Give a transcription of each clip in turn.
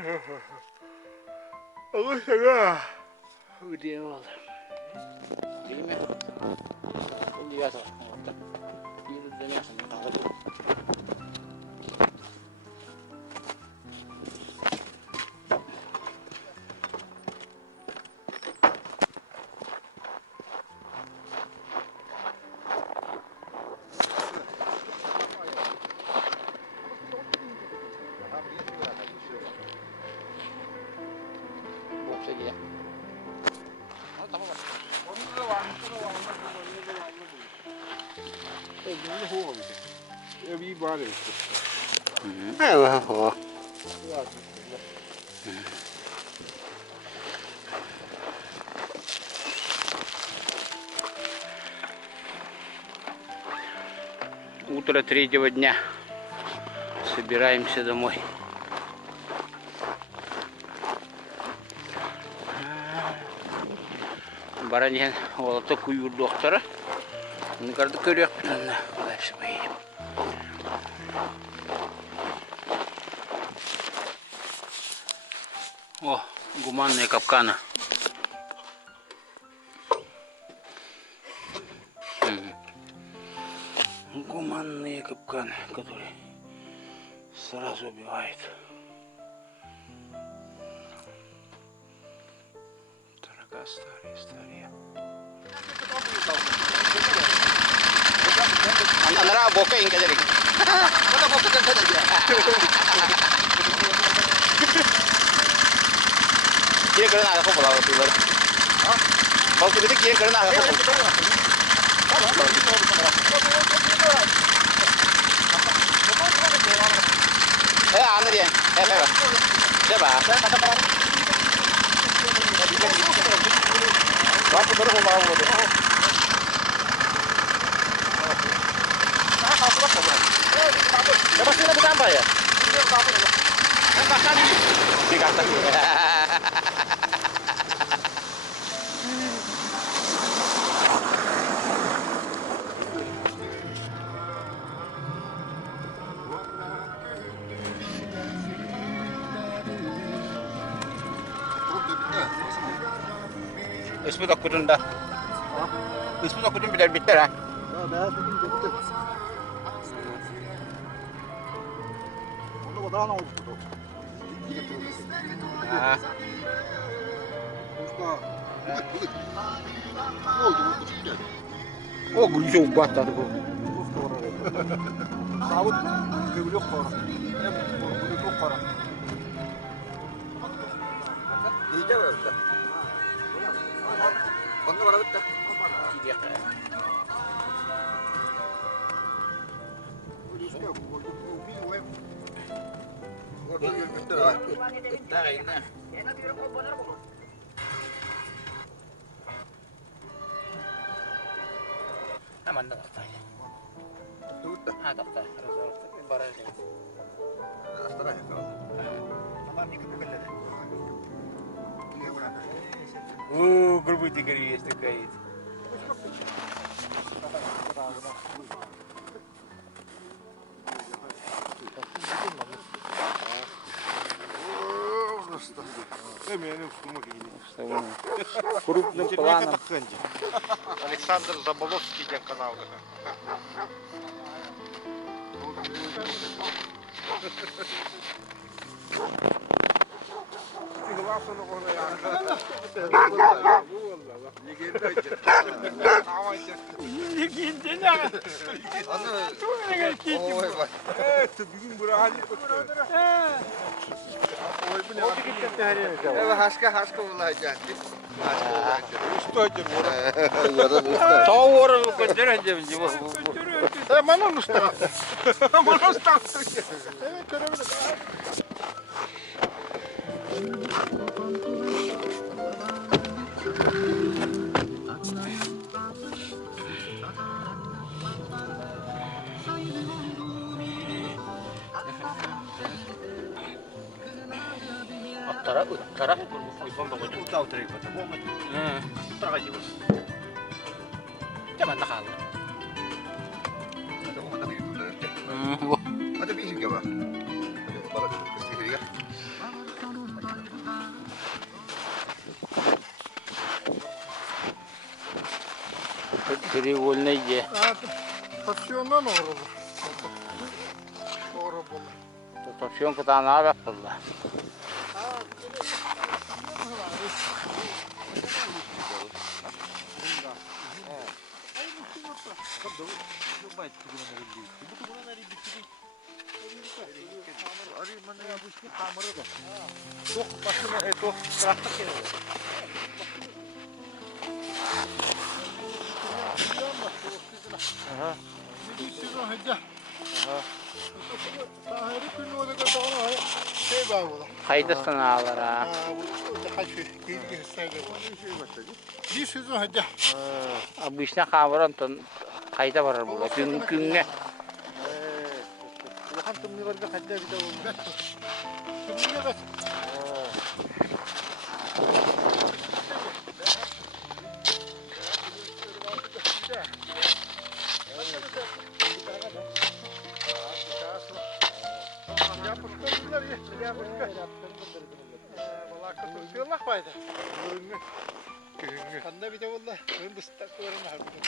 Aku sana. Udah mal. Değil mi? Oluyor da. Yürü dönüyorsun. Утро третьего дня. Собираемся домой. Бараньян олата кuyur доктора. Yukarıda görüyor planla. Дальше поедем. О, гуманные капканы. Гуманные капканы, которые сразу убивают. Дорога старые. Antara boka yang kayak gini. Mana boka kan kayak gini. Kira kerana aku pulau tu ber. Kau kita kira kerana aku. Anda dia. Siapa? Aku baru mau tu. Lepas ini berapa ya? Dikata. Ismu tak kudun dah. Ismu tak kudun bitter ah. Daha oldu. Ha. O gülüyor batladı bu. Davut gülüyor para. Gülüyor para. İyice var burada. Onda var burada. İyice. Aman dah tanya. Tuh, tak tak. Barang ni. Astara ya kau. Aman ni kita bela. Oh, grup itu kiri estekait. Крупным планом. Александр Заболоцкий, где канал. Haska olacak. Устойчив. Тауэр поддерживаем его. Манон устал. Манон устал. Тарап. Утау трек, потому что трагедия. Jangan nakal. Ada bisin ka ba? Para kasi ka. Треугольный где? Топчонdan olur. Doğru bunu. Топчонка там надо yapıldı. Çok başına eto bıraktık ya. Aha. Her gün orada kadar şey bağlı. Kaydısın ağlara. Bir sözü hadi. Bu işine kamuran kayda varır burada. Gününe. Ulan tümlü var da hadi bir de oldu. Şimdi bak. Kanda bir de valla ön bıstaklarını harbiden.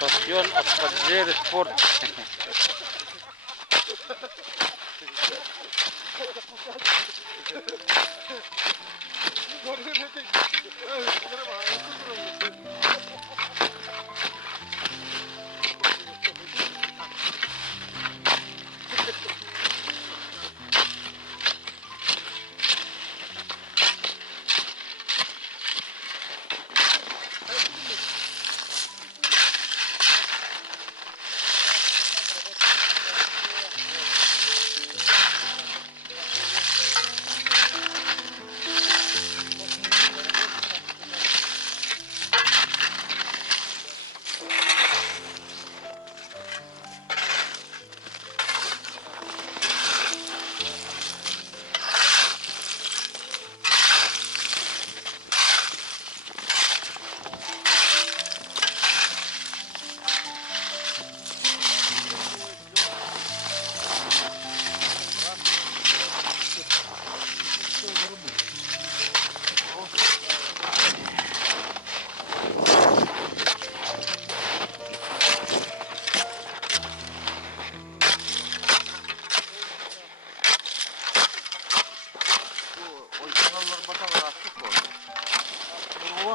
Topçuyon atmaca spor.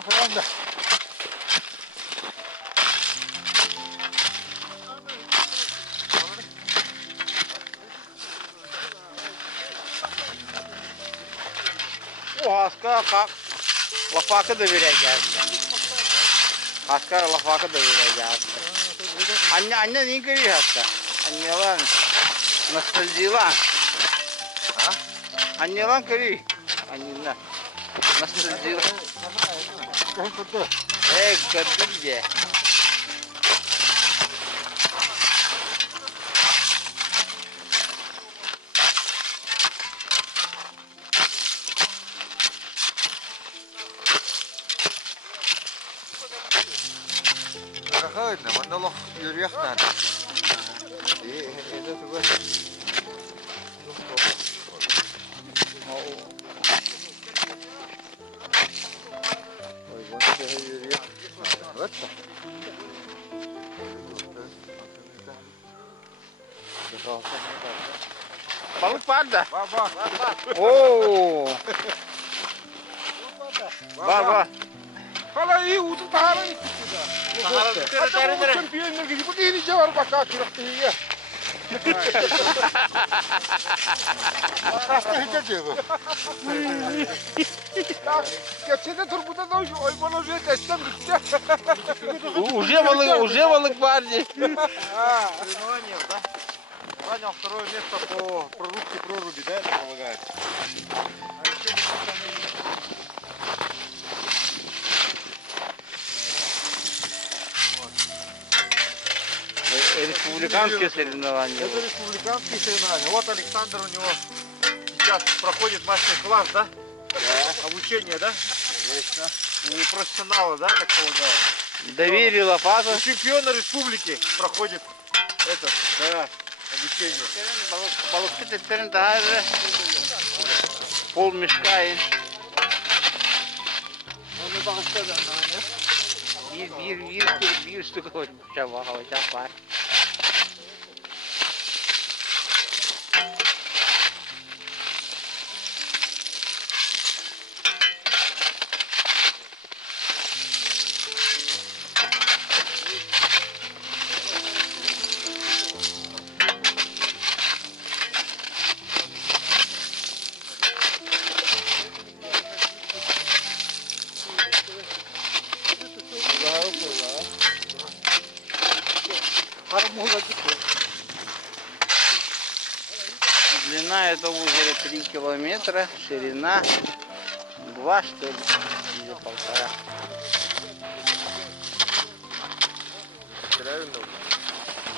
Falan da. O haska lafakı da vereceğiz. Haska lafakı da vereceğiz. Anne ne görüyor hasta? Anne lan nasıl diyor lan? Ha? Anne lan görüyor. Anne lan nasıl diyor? Gördün diye. Rahat ne? Bana laf yürüyek nerede? İyi, evde tübe. Oy, bana da yürüyek. Evet. Balık var da. Var. Oo. Var. Hala iyi udu tahara gitti. Tere. Hatta bu bir gibi bu değil cevap bak ha kırıktı ya. Hasta hiç diyor. Geçen de turbuda da oy bana öyle destem gitti. Уже balık var diye. Соревнования, да? Занял второе место по прорубке проруби, да, это полагается? республиканские соревнования. Это республиканские соревнования. Вот Александр у него сейчас проходит мастер-класс, да? Да. Обучение, да? Конечно. У профессионала, да, так полагаю? Доверие лопату. У чемпиона республики проходит этот, да, обучение. Balıkçı даже pol mешка и Onu bağışladı anne. bir штука bıçak var. Длина этого озера 3 километра, ширина 2 что ли, или 1,5.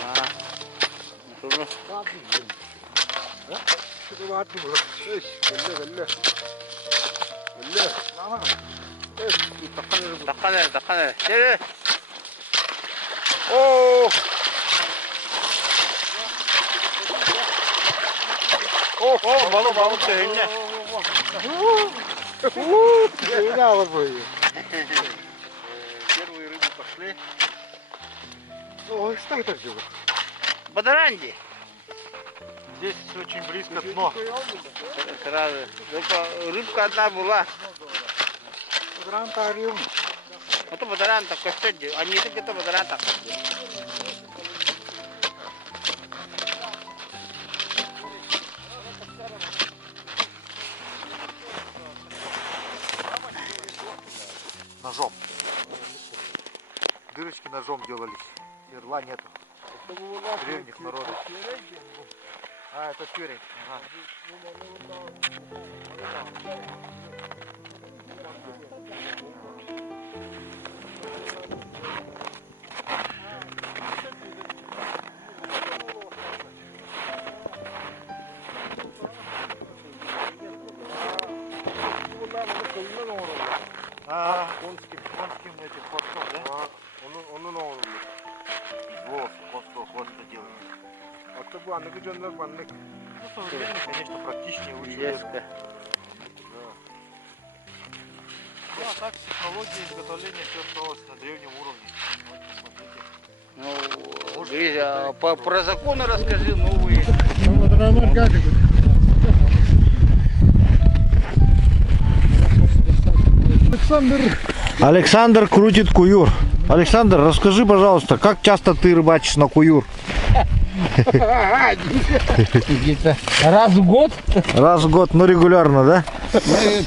А, ну что же? Şurada vardı bu. Ölle. Ama. Takkan. Gel. Oo. Balık da önüne. Ne alır bu? Первые рыбы пошли. О, что так дело? Бадаранди. Здесь очень близко дно. Сразу. Только рыбка одна была. Грантариум. А то бадаран такой стоит, а не так это бадаран так. Ножом. Дырочки ножом делались. Жерла нету. Древних народов. А, это тюрень. Ага. Конским этим хвостом, да? Onun oğlu. Хвост это делает. Hatta bu anlık canlar banlık. Ну, современный, конечно, практичнее, лучше. Леска. Ну, а так, технология изготовления все осталось на древнем уровне. Вот, посмотрите. Ну, Гризя, про законы расскажи новые. Александр крутит куюр. Александр, расскажи, пожалуйста, как часто ты рыбачишь на куюр? Где-то раз в год. Раз в год, ну регулярно, да?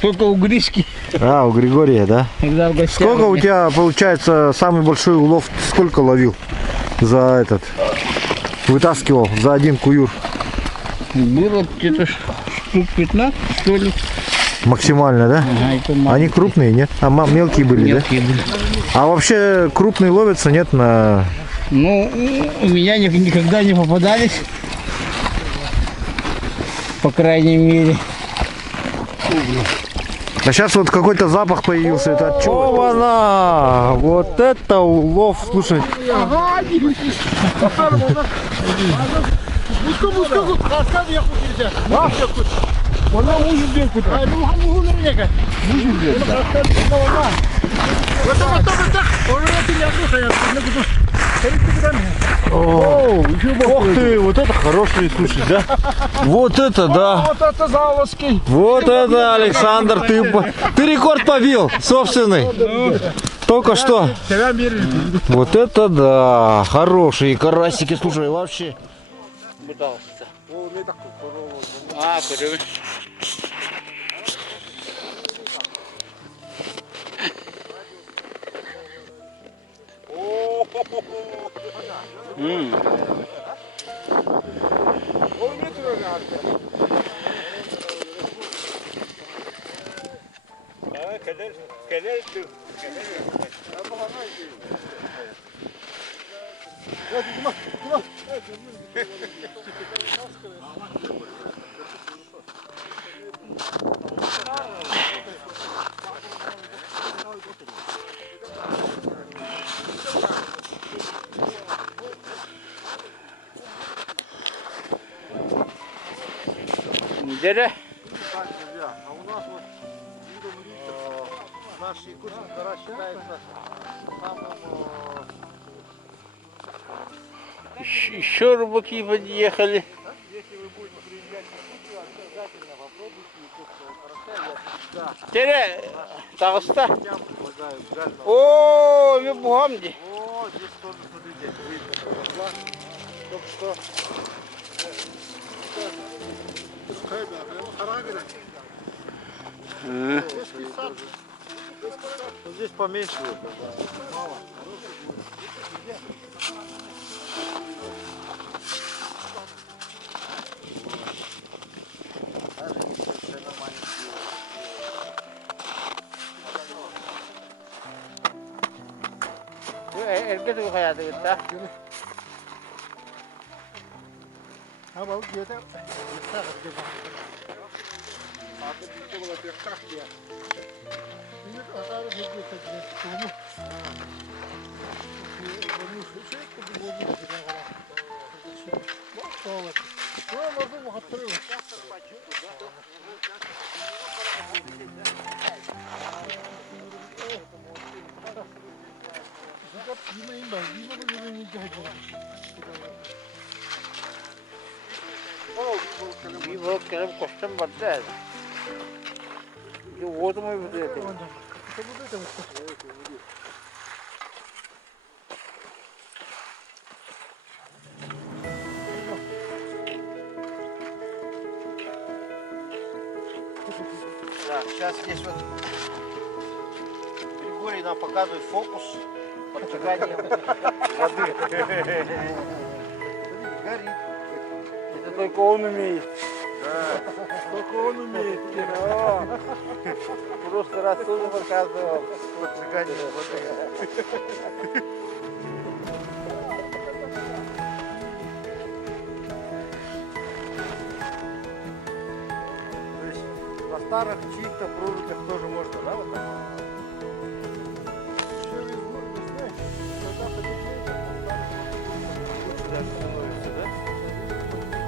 Только у Гришки. А, у Григория, да? Когда в гостях. Сколько у тебя получается самый большой улов? Сколько ловил за этот? Вытаскивал за один куюр? Было где-то штук 15, что ли. Максимально, да? Ага, это мало. Они крупные, нет? А мелкие были, Мелкие были. да? А вообще крупные ловятся, нет, на... Ну, у меня никогда не попадались. По крайней мере. А сейчас вот какой-то запах появился, это от чего? Оба-на! Вот это улов, слушай. Ох ты, вот это хороший, слушай, да? Вот это да. Вот это Заводский. Вот это, Александр, ты рекорд побил, собственный. Только что. Вот это да, хорошие карасики, слушай, вообще. А, курю. Дере. Так, друзья, а у нас вот видом литр. Наш якутский карась считается самым... Еще рыбаки подъехали. Если вы будете приезжать в Якутию, обязательно попробуйте якутского карася. Да, Дере. Тағыста. я предлагаю гального. О, мен бұғам де. О, здесь тоже, смотрите, видно. Была только что... Вот здесь поменьше. Мало. Даже не совершенно маленькие. Erkek bu hayatı gitti. Ha balık yeter. Yeter. Abi bizde bu da bir kalk ya. Şimdi atarı bir götürdü. Bunu. Bunu sürekli bu bunu yapıyor. Bak sağ Bu orada bu hatırlıyor. Yemeğin ben. Yemeğin yemeğin Bir balık gelip koştum battı. Bu oldu mu bu diye. Да, сейчас здесь вот Григорий нам показывает фокус поджигания воды. Горит. Это только он умеет. Да. Только он умеет. Кино. В прошлый раз тоже показывал. Поджигание воды. То есть на старых чьих-то прорубях тоже можно, да, вот так? Лучше даже становится, да?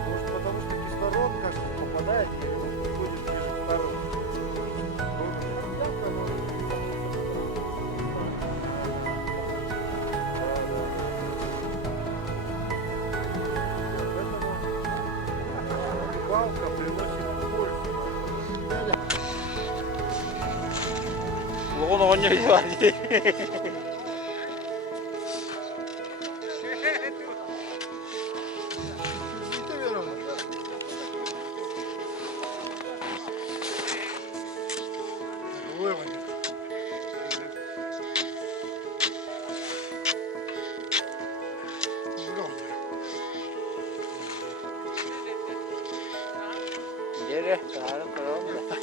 Может, потому что кислород как-то попадает и уходит между старым рыбалка приносит пользу. Loğun oynuyor var diye. Dere, tarım tarım da.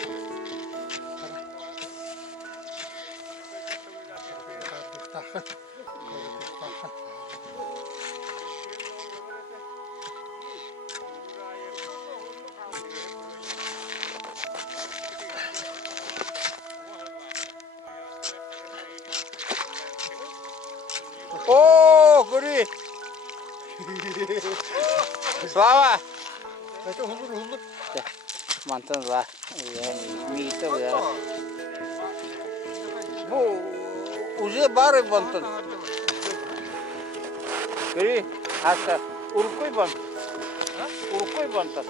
О, гори! Слава! Mantan var. Mite var. Bu уже бары бантан. Гори, аса уркой бант. Уркой бантан.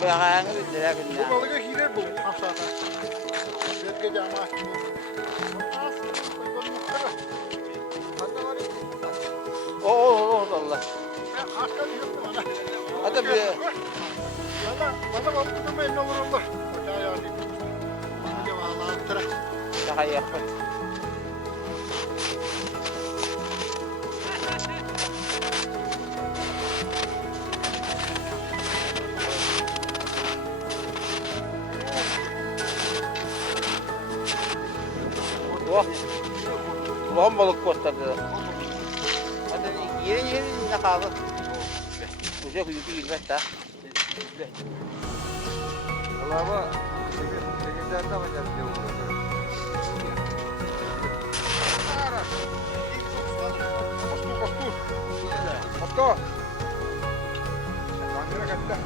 Баян дирек Bu balığa hiler bu aşağıda. Derge cama. Oh Allah. Hadi bir. Bana balıklı ben ne olur Allah. Ocağa yardım. Hadi vallahi tıra. Daha yakın. Oh. Ulan balık gösterdi. Hadi yerin ne kaldı? Уже hüyüdü ta. Голова легендарного не было. Моско! Камера как-то.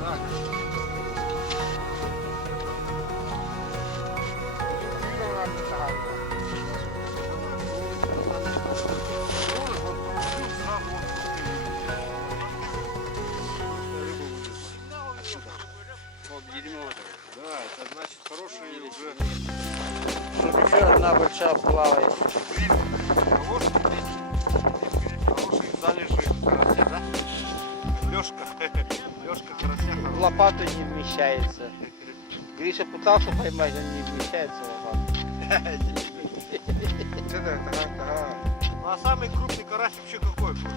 Да, это значит хорошие уже Тут еще одна большая плавает. хорошие залежи карася, да? Лёшка, Лёшка карася В лопату не вмещается. Гриша пытался поймать, он не вмещается в лопату. Ну а самый крупный карась вообще какой был?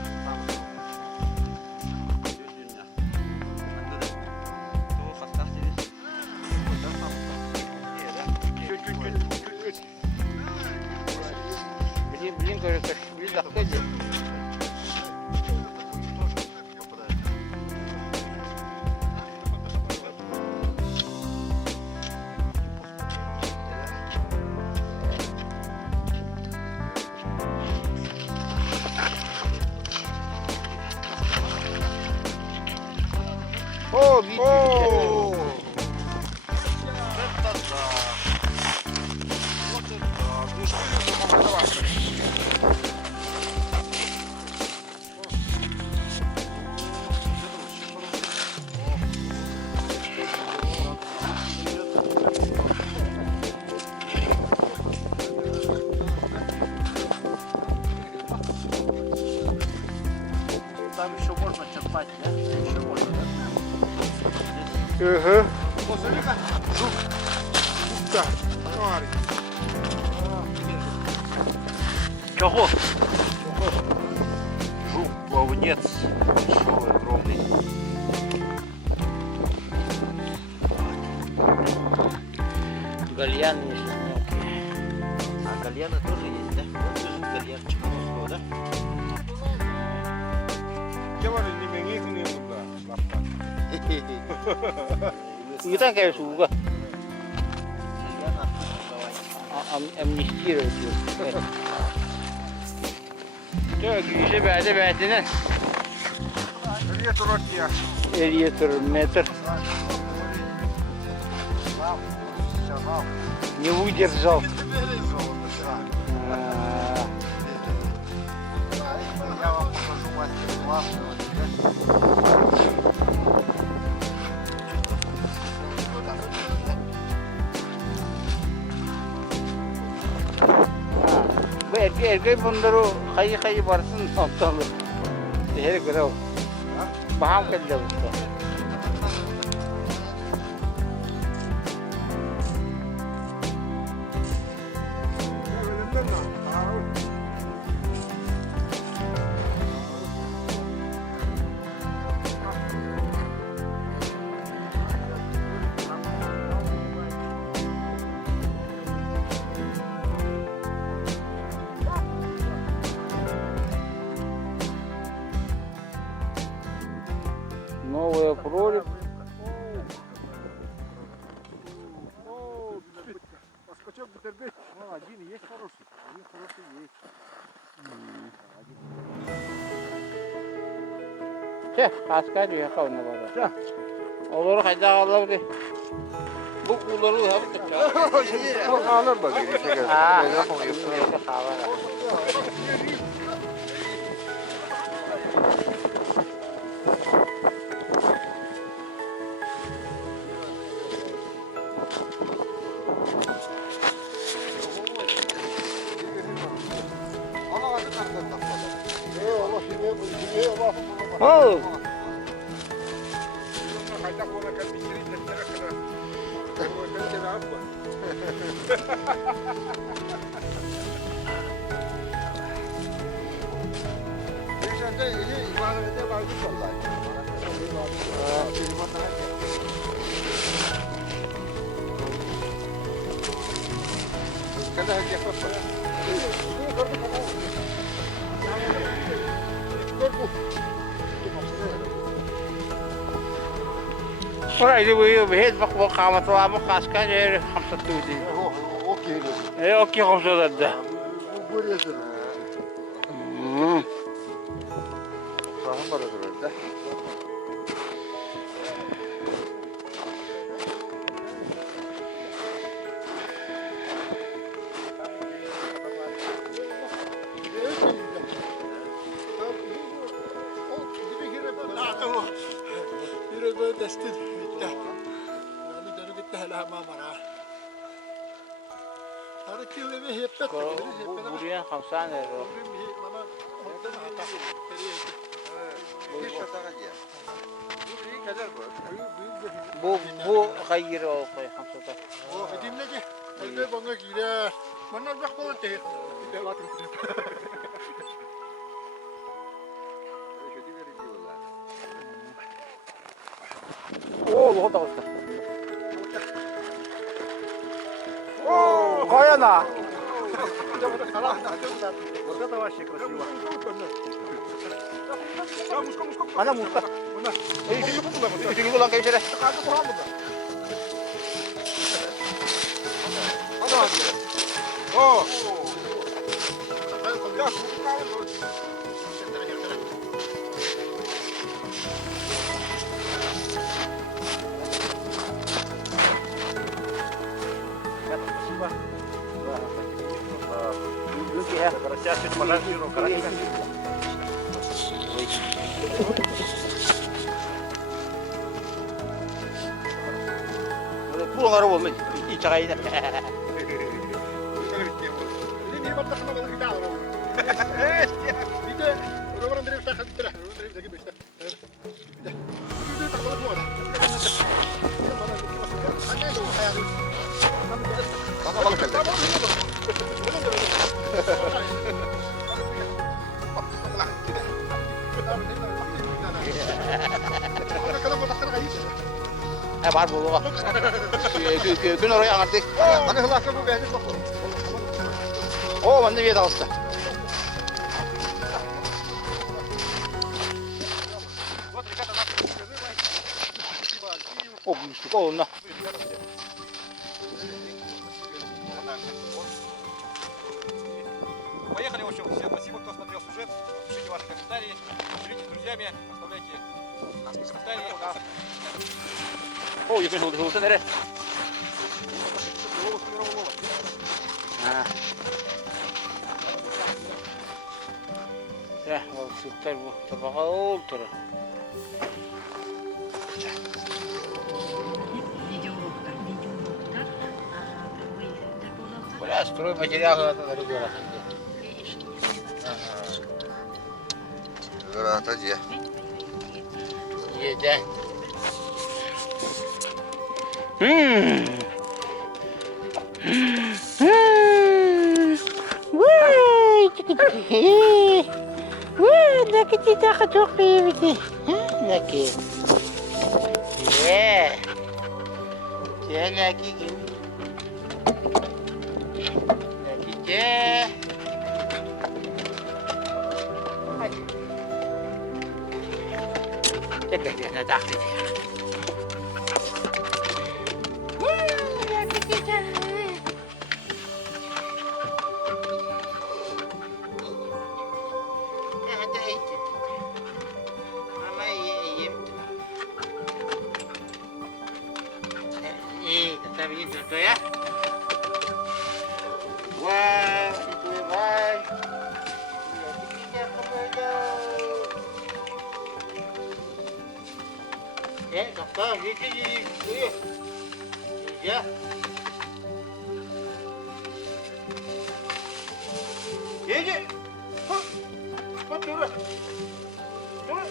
Блин, говорю, как блин, заходит. О, видите? О! Это да! Вот это да! Ну что я могу давать? Там еще можно черпать, да? Еще можно, да? Ага. Смотри-ка, жук! Да, смотри. Чего? Жук, плавнец, большой, огромный. Гальян еще мелкий. А кальяны тоже есть, да? Вот лежит кальян Чекановского, да? Говорю, не меняй мне туда. Никогда, конечно, уга. Кальяна давай. Амнистировать его. Что, Гриша, бәді-бәдіні? Где дураки? Элье тұр, метр. Не выдержал. Я вам покажу мастер-класс. Bu erkek bunları kayı varsın noktalı. Her görev. Baham kelle usta. Новый кролик. Поскочок бутерброд. О, один есть хороший. Один хороший есть. Şey, asker diyor kavuna bana. Olur hayda Allah de. Bu uları da hep Alır bak. Ah, yok hava. Oh. Хотя бы на компьютере для всех Когда я Orayı bu bir bak bu kamatla mı kaska yer hamsa tudi. Okey. Okey hamsa da. Bu burası. Saham var orada. Buraya hamsa ne? Bu hayır o hamsa da. Oo, da olsa. Oo, koyana. Вот это вообще красиво. Ana musta. Tinggi ulang kayak sini. О! Карася, пожалуйста, карася. Pulang arah boleh. Icakai dah. Var bulu bak. Gün oraya anlattık. Hani hılaka bu beğenir bak. O bende bir dalsa. O büyüklük oğlum. Поехали, в общем. Всем спасибо, кто смотрел сюжет. Пишите ваши комментарии, делитесь с друзьями, оставляйте комментарии. O yakın oldu nereye? Ha. Ya, o süper bu. Tabağa oldu. Buraya stroy материалы это разбирать. Отойди. Едя. Nakiti tak çok iyi. Nakit. Yeah. Ya nakit. Nakit. Tekrar na taklit. Sabihin ito ya. Wow, ito yung ay. Tingnan ka mo daw. Doktor, gigi. Ya. Gigi. Turun. Turun.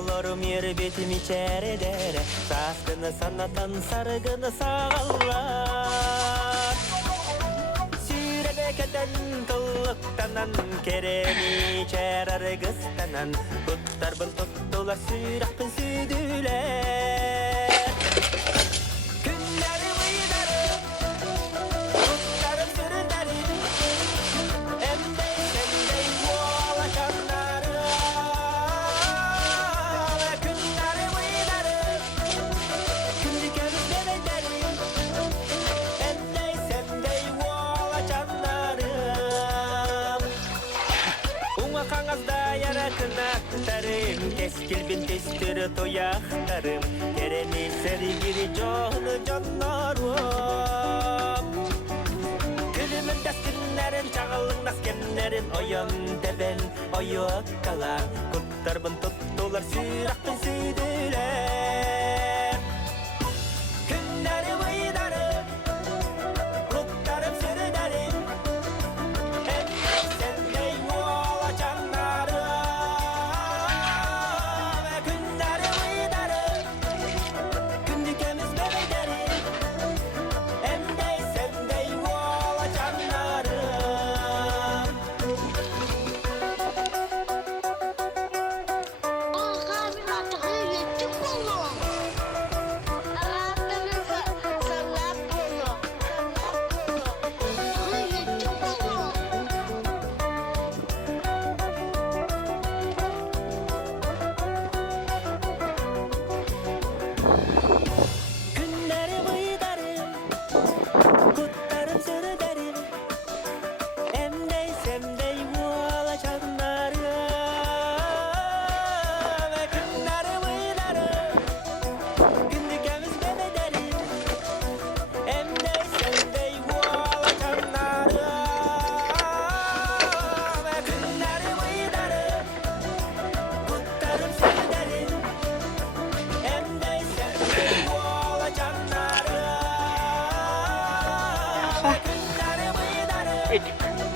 Olorum yer betimi çeredere Saskını sanatan sargını sağallar Sürebekeden kıllıktanan Keremi çerer gıstanan Kutlar bın tuttular sürakın südüler Günleri bıydarı Kutlarım sürünlerim Emdey sendey boğalaşanları Günleri bıydarı Kündükemiz bebeklerim Emdey sendey boğalaşanlarım Unga kanazda yarakın aktarım Keskilbin testiri toyaktarım Kereni sergiri canı canlarım Gülümün destinlerin çağılın naskenlerin Oyan teben oyuk kalar Kurtarbın tuttular süraktın südüler Günleri bıydarı Kurtlarım sürülerim Emney sendey mola canları Günleri bıydarı Gündükemiz bebeklerim Emney sendey mola canları Günleri bıydarım Kutlarım sürülerim Emney semdey muala canları Günleri bıydarım Gündükemiz bebeklerim Emney semdey muala canları Günleri bıydarım Kutlarım sürülerim Emney sendey muala canları Günleri bıydarım